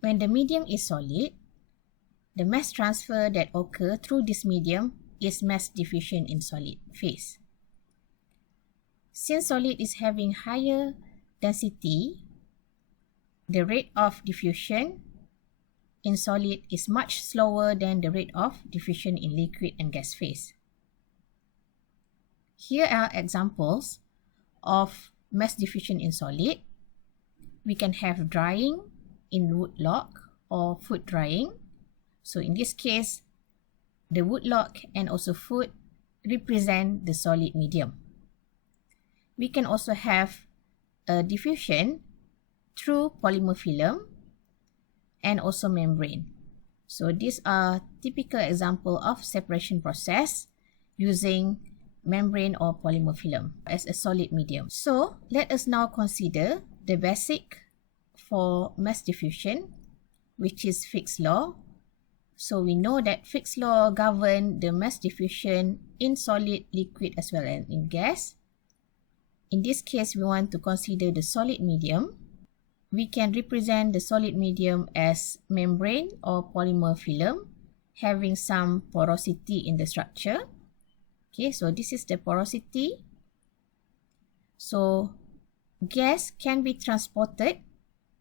When the medium is solid, the mass transfer that occurs through this medium is mass diffusion in solid phase. Since solid is having higher density, the rate of diffusion in solid is much slower than the rate of diffusion in liquid and gas phase. Here are examples of mass diffusion in solid. We can have drying in wood log or food drying. So in this case, the wood log and also food represent the solid medium. We can also have a diffusion through polymer film and also membrane. So these are typical example of separation process using membrane or polymer film as a solid medium. So let us now consider the basic for mass diffusion, which is Fick's law. So we know that Fick's law governs the mass diffusion in solid, liquid as well as in gas. In this case, we want to consider the solid medium. We can represent the solid medium as membrane or polymer film having some porosity in the structure. Okay, so this is the porosity. So gas can be transported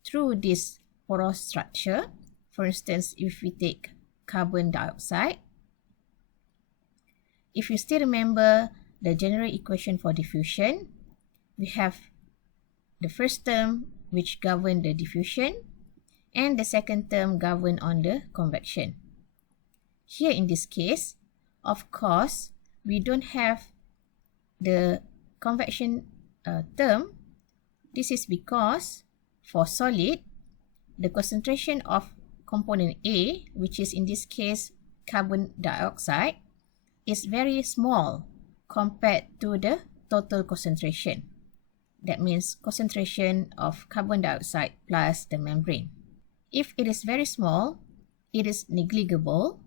through this porous structure. For instance, if we take carbon dioxide. If you still remember the general equation for diffusion, we have the first term which govern the diffusion and the second term govern on the convection. Here in this case, of course, we don't have the convection term. This is because for solid, the concentration of component A, which is in this case carbon dioxide, is very small compared to the total concentration. That means concentration of carbon dioxide plus the membrane. If it is very small, it is negligible,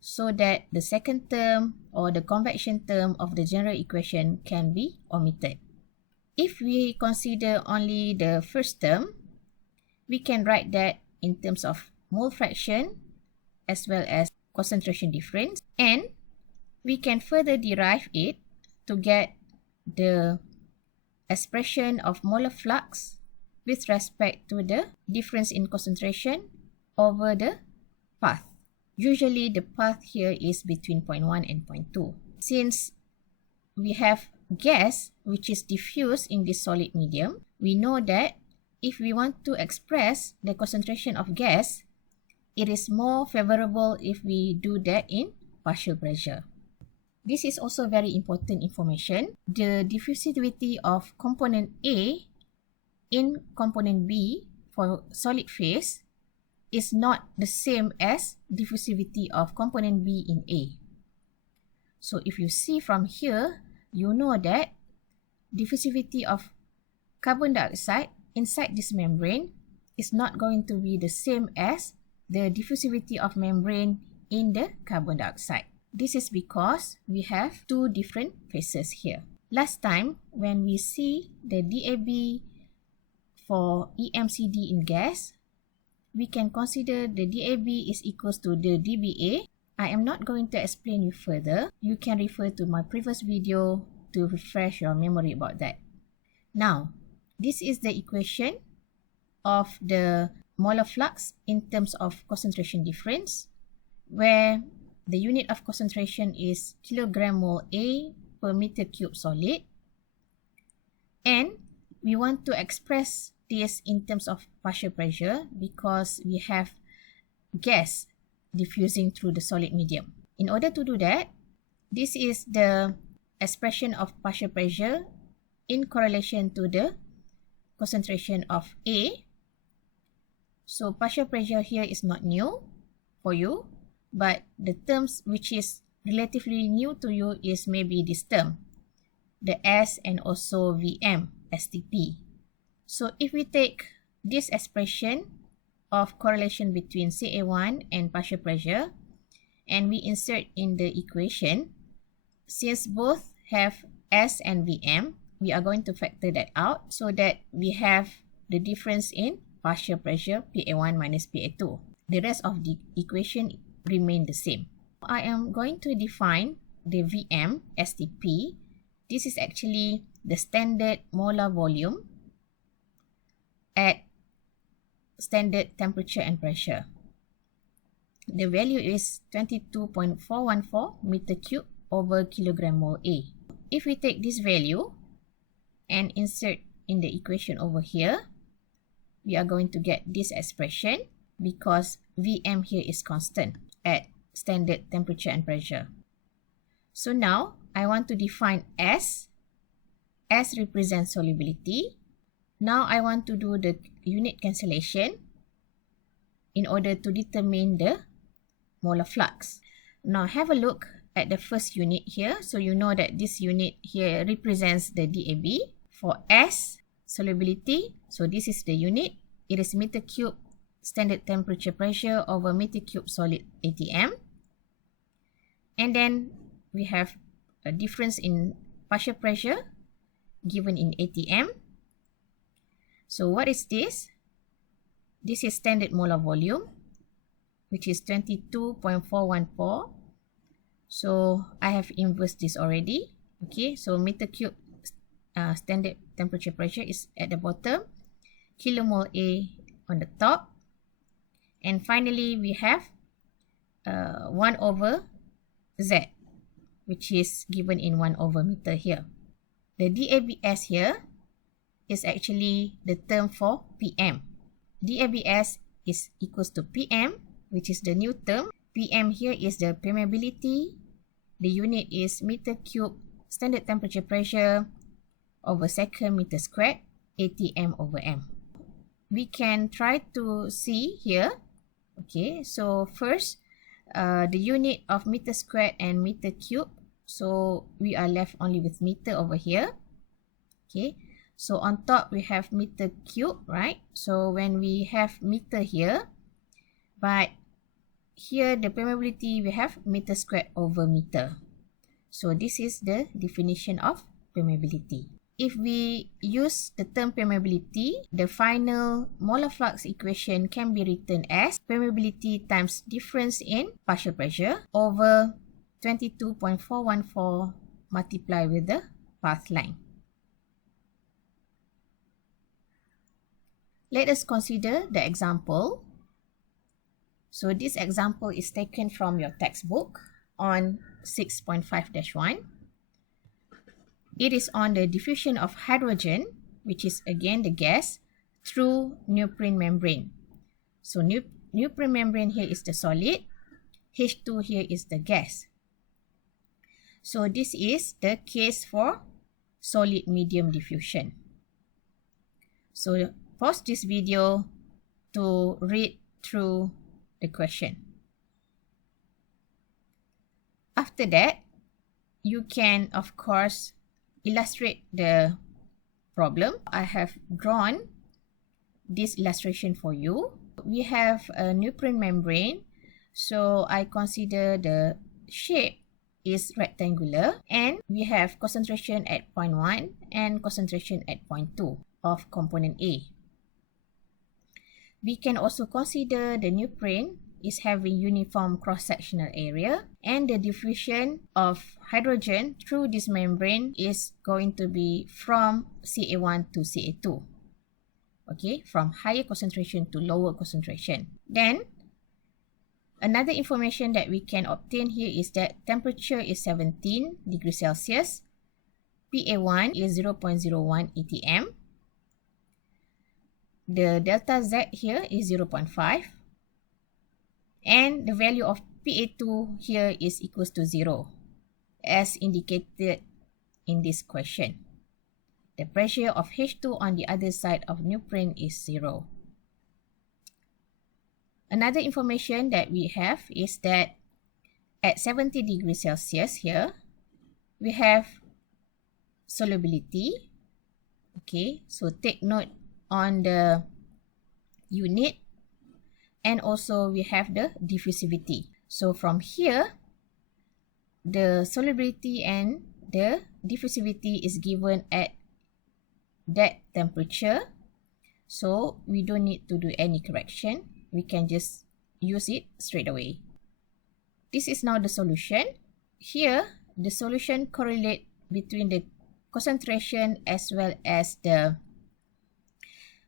so that the second term or the convection term of the general equation can be omitted. If we consider only the first term, we can write that in terms of mole fraction as well as concentration difference, and we can further derive it to get the expression of molar flux with respect to the difference in concentration over the path. Usually the path here is between 0.1 and 0.2. Since we have gas which is diffused in this solid medium, we know that if we want to express the concentration of gas, it is more favorable if we do that in partial pressure. This is also very important information. The diffusivity of component A in component B for solid phase is not the same as diffusivity of component B in A. So if you see from here, you know that diffusivity of carbon dioxide inside this membrane is not going to be the same as the diffusivity of membrane in the carbon dioxide. This is because we have two different phases here. Last time, when we see the DAB for EMCD in gas, we can consider the DAB is equals to the dBA. I am not going to explain you further. You can refer to my previous video to refresh your memory about that. Now, this is the equation of the molar flux in terms of concentration difference, where the unit of concentration is kilogram mole A per meter cube solid. And we want to express this in terms of partial pressure because we have gas diffusing through the solid medium. In order to do that, this is the expression of partial pressure in correlation to the concentration of A. So partial pressure here is not new for you, but the terms which is relatively new to you is maybe this term, the S and also VM, STP. So if we take this expression of correlation between CA1 and partial pressure and we insert in the equation, since both have S and VM, we are going to factor that out so that we have the difference in partial pressure PA1 minus PA2. The rest of the equation remain the same. I am going to define the Vm as Tp. This is actually the standard molar volume at standard temperature and pressure. The value is 22.414 meter cube over kilogram mole A. If we take this value and insert in the equation over here, we are going to get this expression because Vm here is constant at standard temperature and pressure. So now I want to define S. S represents solubility. Now I want to do the unit cancellation in order to determine the molar flux. Now have a look at the first unit here. So you know that this unit here represents the DAB. For S, solubility, so this is the unit. It is meter cube standard temperature pressure over meter cube solid ATM. And then we have a difference in partial pressure given in ATM. So what is this? This is standard molar volume, which is 22.414. So I have inversed this already. Okay, so meter cube standard temperature pressure is at the bottom, kilomole A on the top, and finally we have 1 over Z, which is given in 1 over meter here. The DABS here is actually the term for PM. DABS is equals to PM, which is the new term. PM here is the permeability. The unit is meter cube standard temperature pressure over second meter squared, ATM over M. We can try to see here. Okay, so first, the unit of meter squared and meter cube. So we are left only with meter over here. Okay, so on top we have meter cube, right? So when we have meter here, but here the permeability we have meter squared over meter. So this is the definition of permeability. If we use the term permeability, the final molar flux equation can be written as permeability times difference in partial pressure over 22.414 multiplied with the path line. Let us consider the example. So this example is taken from your textbook on 6.5-1. It is on the diffusion of hydrogen, which is again the gas, through neoprene membrane. So neoprene membrane here is the solid, H2 here is the gas. So this is the case for solid medium diffusion. So pause this video to read through the question. After that, you can of course illustrate the problem. I have drawn this illustration for you. We have a neoprene membrane, so I consider the shape is rectangular, and we have concentration at 0.1 and concentration at 0.2 of component A. We can also consider the neoprene is having uniform cross-sectional area, and the diffusion of hydrogen through this membrane is going to be from Ca1 to Ca2. Okay, from higher concentration to lower concentration. Then, another information that we can obtain here is that temperature is 17 degrees Celsius, PA1 is 0.01 atm, the delta Z here is 0.5, and the value of PA2 here is equals to 0, as indicated in this question. The pressure of H2 on the other side of neoprene is 0. Another information that we have is that at 70 degrees Celsius here, we have solubility. Okay, so take note on the unit, and also we have the diffusivity. So from here, the solubility and the diffusivity is given at that temperature. So we don't need to do any correction. We can just use it straight away. This is now the solution. Here, the solution correlates between the concentration as well as the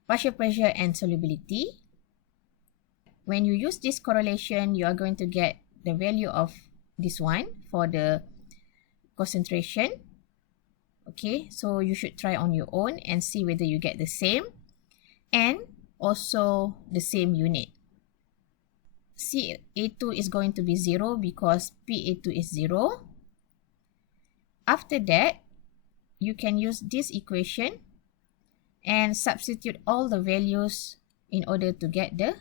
partial pressure and solubility. When you use this correlation, you are going to get the value of this one for the concentration. Okay, so you should try on your own and see whether you get the same and also the same unit. CA2 is going to be 0 because PA2 is 0. After that, you can use this equation and substitute all the values in order to get the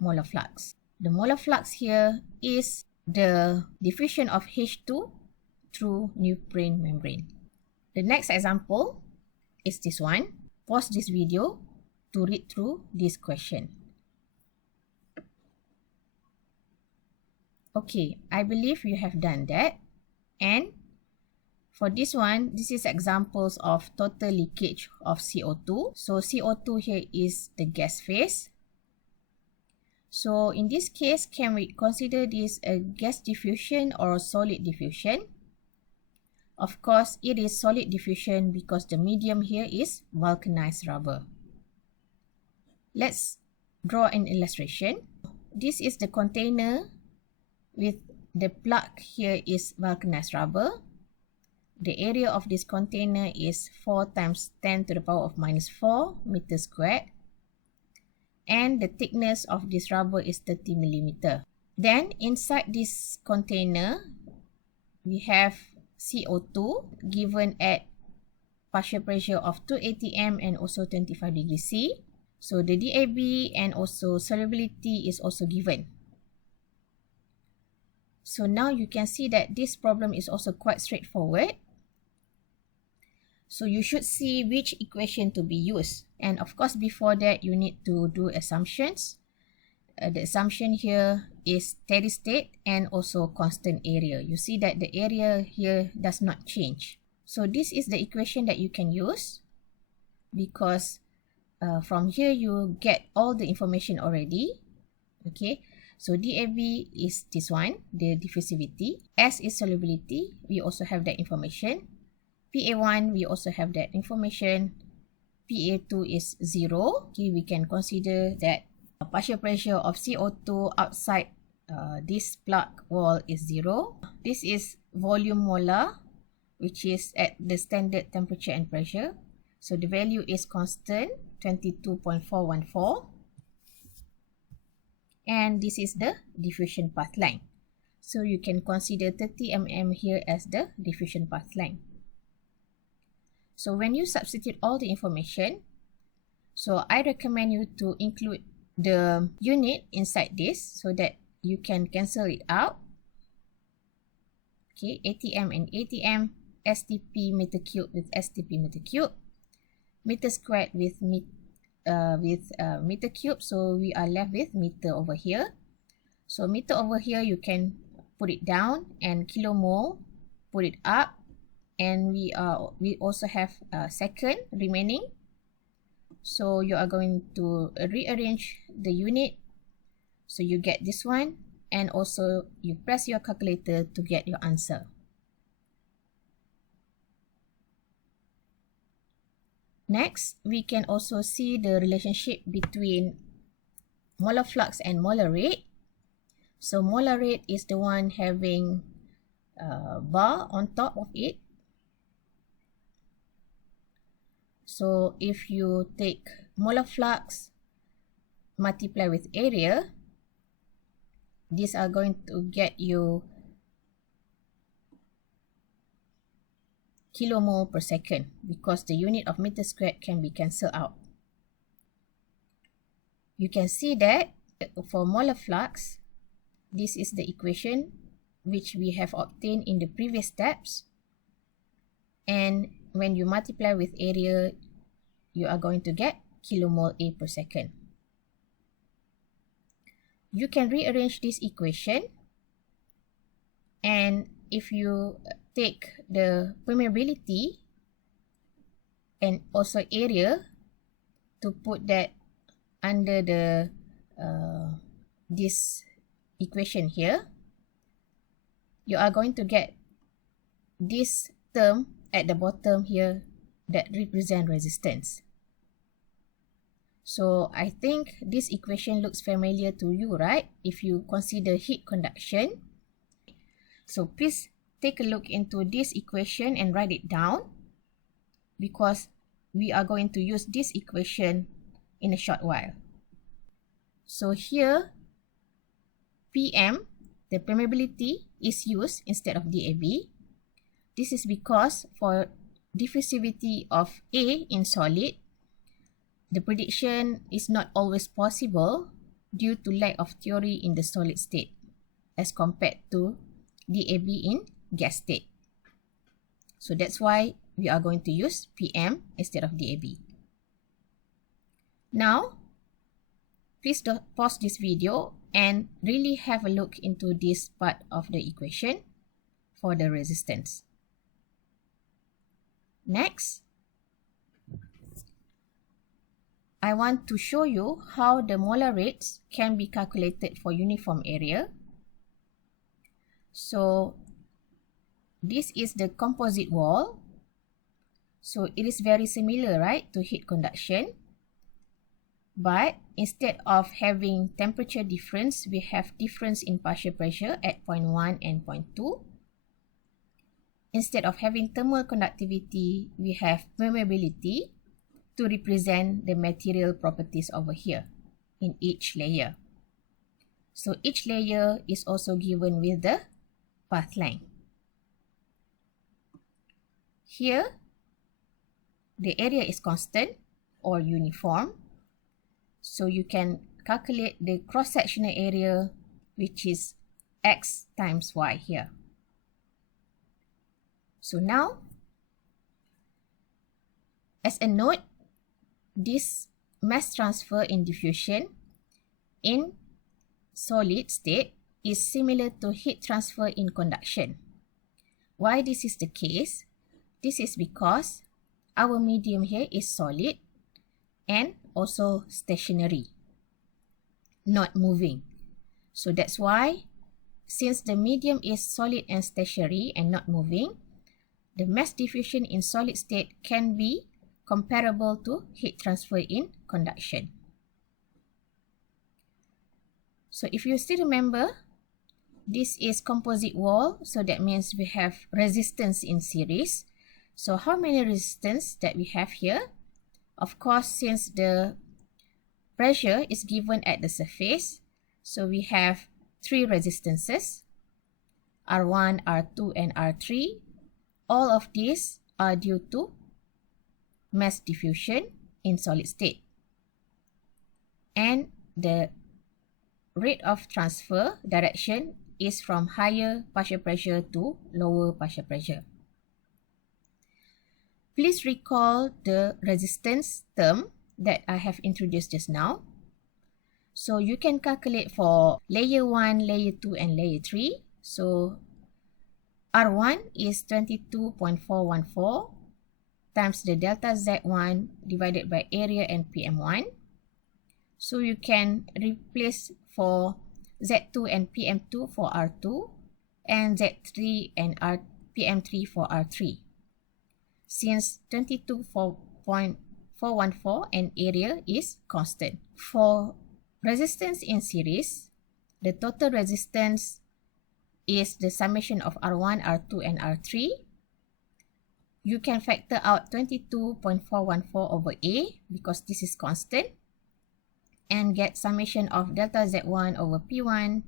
molar flux. The molar flux here is the diffusion of H2 through neoprene membrane. The next example is this one. Pause this video to read through this question. Okay, I believe you have done that. And for this one, this is examples of total leakage of CO2. So CO2 here is the gas phase. So in this case, can we consider this a gas diffusion or solid diffusion? Of course, it is solid diffusion because the medium here is vulcanized rubber. Let's draw an illustration. This is the container with the plug here is vulcanized rubber. The area of this container is 4 times 10 to the power of minus 4 meters squared. And the thickness of this rubber is 30 millimeter. Then inside this container, we have CO2 given at partial pressure of 2 atm and also 25 degrees C. So the DAB and also solubility is also given. So now you can see that this problem is also quite straightforward. So you should see which equation to be used. And of course, before that, you need to do assumptions. The assumption here is steady state and also constant area. You see that the area here does not change. So this is the equation that you can use because from here you get all the information already. Okay, so DAB is this one, the diffusivity. S is solubility. We also have that information. PA1, we also have that information. PA2 is 0. Okay, we can consider that a partial pressure of CO2 outside this plug wall is 0. This is volume molar, which is at the standard temperature and pressure. So the value is constant, 22.414. And this is the diffusion path line. So you can consider 30 mm here as the diffusion path line. So when you substitute all the information, so I recommend you to include the unit inside this so that you can cancel it out. Okay, ATM and ATM, STP meter cube with STP meter cube, meter squared with meter cube. So we are left with meter over here. So meter over here, you can put it down, and kilomole, put it up. And we also have a second remaining. So you are going to rearrange the unit. So you get this one, and also you press your calculator to get your answer. Next, we can also see the relationship between molar flux and molar rate. So molar rate is the one having a bar on top of it. So if you take molar flux multiply with area, these are going to get you kilomole per second because the unit of meter squared can be cancelled out. You can see that for molar flux, this is the equation which we have obtained in the previous steps. And when you multiply with area, you are going to get kilomole A per second. You can rearrange this equation, and if you take the permeability and also area to put that under the this equation here, you are going to get this term at the bottom here that represent resistance. So I think this equation looks familiar to you, right? If you consider heat conduction. So please take a look into this equation and write it down, because we are going to use this equation in a short while. So here, PM, the permeability, is used instead of DAB. This is because for diffusivity of A in solid, the prediction is not always possible due to lack of theory in the solid state as compared to DAB in gas state. So that's why we are going to use PM instead of DAB. Now, please pause this video and really have a look into this part of the equation for the resistance. Next, I want to show you how the molar rates can be calculated for uniform area. So this is the composite wall. So it is very similar, right, to heat conduction. But instead of having temperature difference, we have difference in partial pressure at point 1 and point 2. Instead of having thermal conductivity, we have permeability to represent the material properties over here in each layer. So each layer is also given with the path length. Here, the area is constant or uniform. So you can calculate the cross-sectional area, which is X times Y here. So now, as a note, this mass transfer in diffusion in solid state is similar to heat transfer in conduction. Why this is the case? This is because our medium here is solid and also stationary, not moving. So that's why, since the medium is solid and stationary and not moving, the mass diffusion in solid state can be comparable to heat transfer in conduction. So if you still remember, this is composite wall, so that means we have resistance in series. So how many resistance that we have here? Of course, since the pressure is given at the surface, so we have 3 resistances, R1, R2, and R3. All of these are due to mass diffusion in solid state. And the rate of transfer direction is from higher partial pressure to lower partial pressure. Please recall the resistance term that I have introduced just now. So you can calculate for layer 1, layer 2, and layer 3. So R1 is 22.414 times the delta Z1 divided by area and PM1. So you can replace for Z2 and PM2 for R2 and Z3 and PM3 for R3. Since 22.414 and area is constant. For resistance in series, the total resistance is the summation of R1, R2, and R3. You can factor out 22.414 over A because this is constant and get summation of delta Z1 over P1,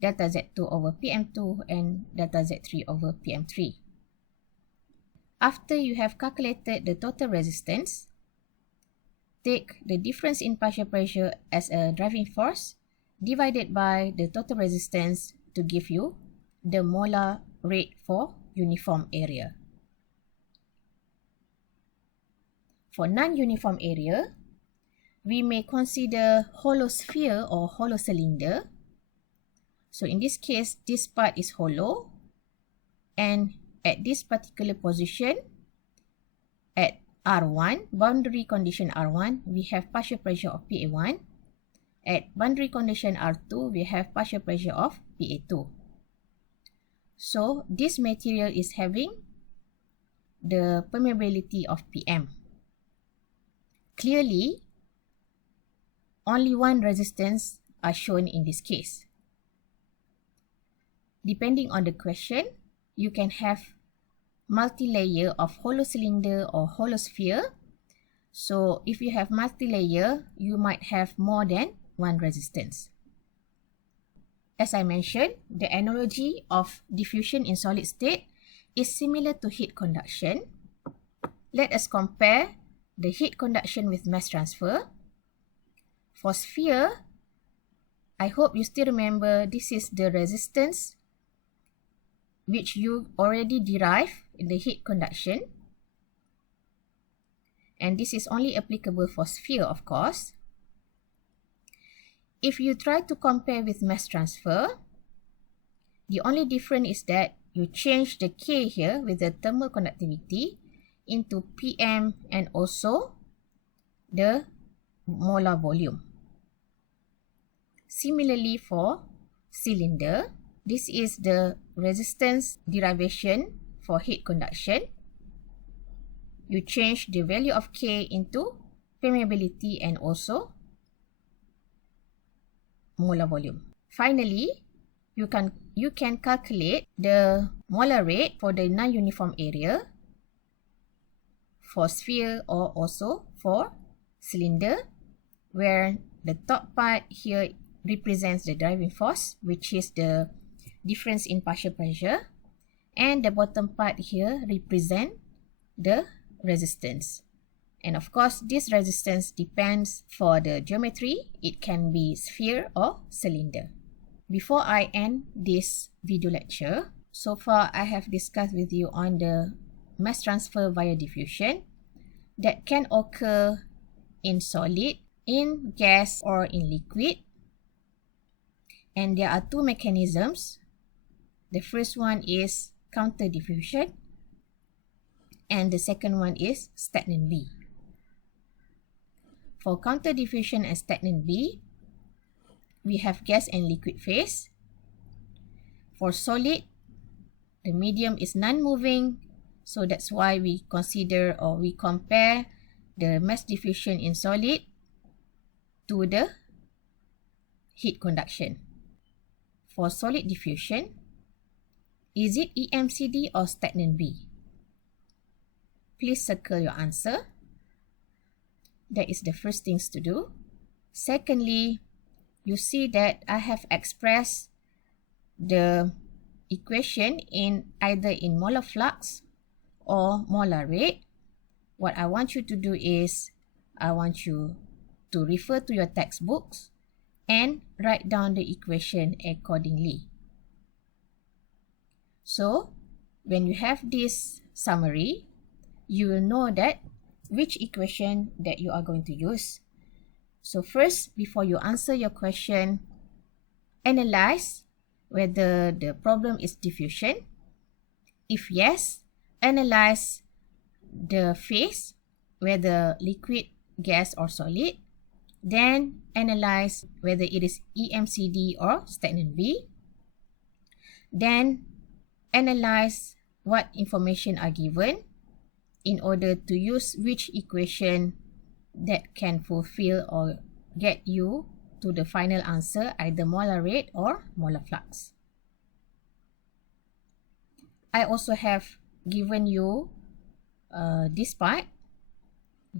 delta Z2 over PM2, and delta Z3 over PM3. After you have calculated the total resistance, take the difference in partial pressure as a driving force divided by the total resistance to give you the molar rate for uniform area. For non-uniform area, we may consider hollow sphere or hollow cylinder. So in this case, this part is hollow, and at this particular position, at R1, boundary condition R1, we have partial pressure of PA1. At boundary condition R2, we have partial pressure of PA2. So this material is having the permeability of PM. Clearly, only one resistance are shown in this case. Depending on the question, you can have multi-layer of hollow cylinder or hollow sphere. So if you have multi-layer, you might have more than one resistance. As I mentioned, the analogy of diffusion in solid state is similar to heat conduction. Let us compare the heat conduction with mass transfer. For sphere, I hope you still remember this is the resistance which you already derived in the heat conduction. And this is only applicable for sphere, of course. If you try to compare with mass transfer, the only difference is that you change the K here with the thermal conductivity into PM and also the molar volume. Similarly for cylinder, this is the resistance derivation for heat conduction. You change the value of K into permeability and also molar volume. Finally, you can calculate the molar rate for the non-uniform area for sphere or also for cylinder, where the top part here represents the driving force, which is the difference in partial pressure, and the bottom part here represent the resistance. And of course, this resistance depends for the geometry. It can be sphere or cylinder. Before I end this video lecture, so far I have discussed with you on the mass transfer via diffusion that can occur in solid, in gas, or in liquid. And there are two mechanisms. The first one is counter diffusion, and the second one is stagnant B. For counter diffusion and stagnant B, we have gas and liquid phase. For solid, the medium is non-moving, so that's why we consider or we compare the mass diffusion in solid to the heat conduction. For solid diffusion, is it EMCD or stagnant B? Please circle your answer. That is the first things to do. Secondly, you see that I have expressed the equation in either in molar flux or molar rate. What I want you to do is, I want you to refer to your textbooks and write down the equation accordingly. So, when you have this summary, you will know that which equation that you are going to use. So first, before you answer your question, analyze whether the problem is diffusion. If yes, analyze the phase, whether liquid, gas, or solid. Then analyze whether it is EMCD or stagnant B. Then analyze what information are given in order to use which equation that can fulfill or get you to the final answer, either molar rate or molar flux. I also have given you this part.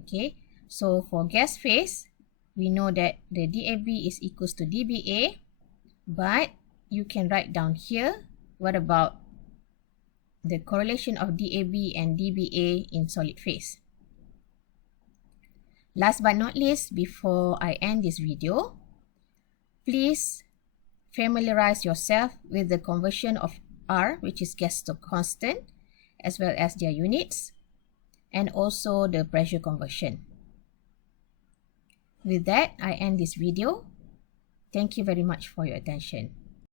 Okay, so for gas phase, we know that the DAB is equals to dBA, but you can write down here, what about the correlation of DAB and dBA in solid phase? Last but not least, before I end this video, please familiarize yourself with the conversion of R, which is gas to constant, as well as their units, and also the pressure conversion. With that, I end this video. Thank you very much for your attention.